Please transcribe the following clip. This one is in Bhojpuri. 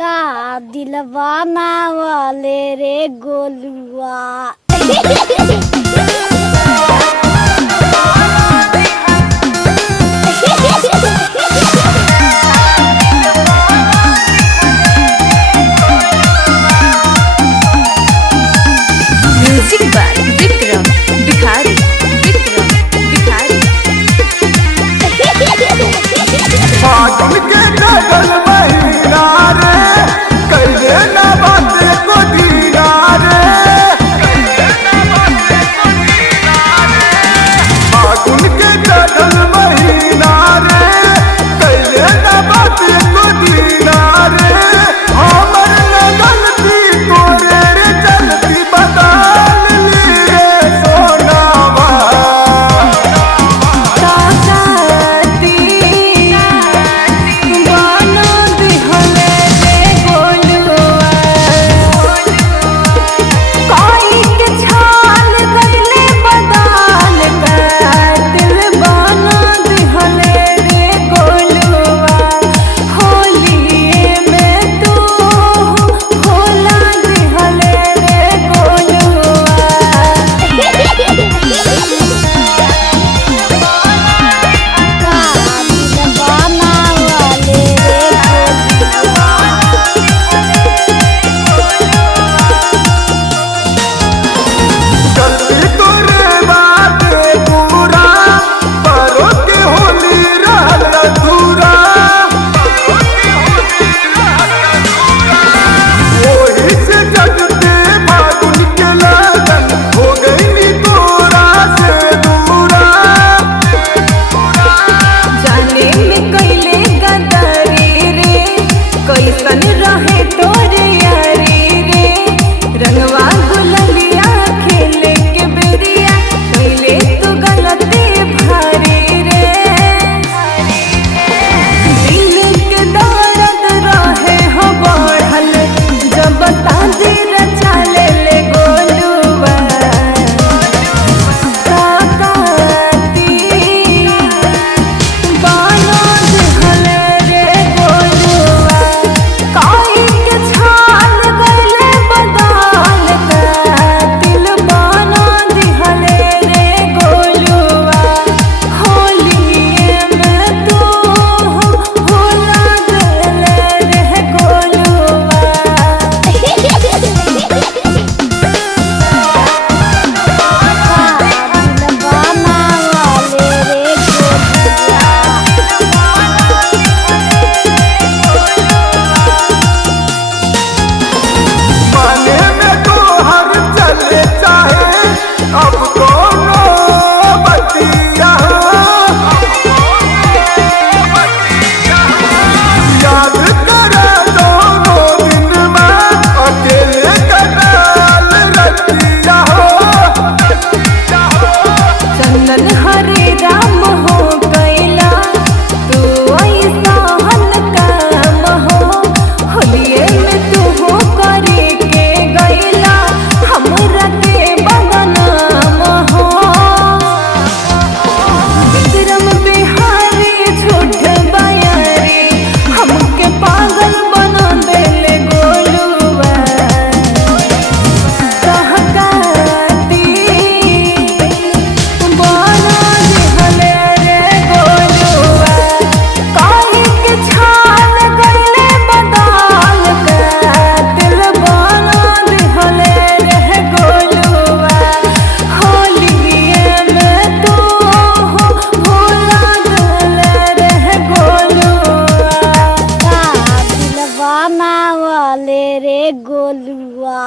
का दिलवा ना वाले रे गोलुआ। म्यूजिक बाय विक्रम भिखारी। फागुन के डगल महीना रे कइले ना बाते को दीना रे। फागुन के डगल महीना रे कइले ना बाते को दीना रे। हमर न गलती तोरे रे चलती बदल ली रे सोनावा। वाले रे गोलुआ।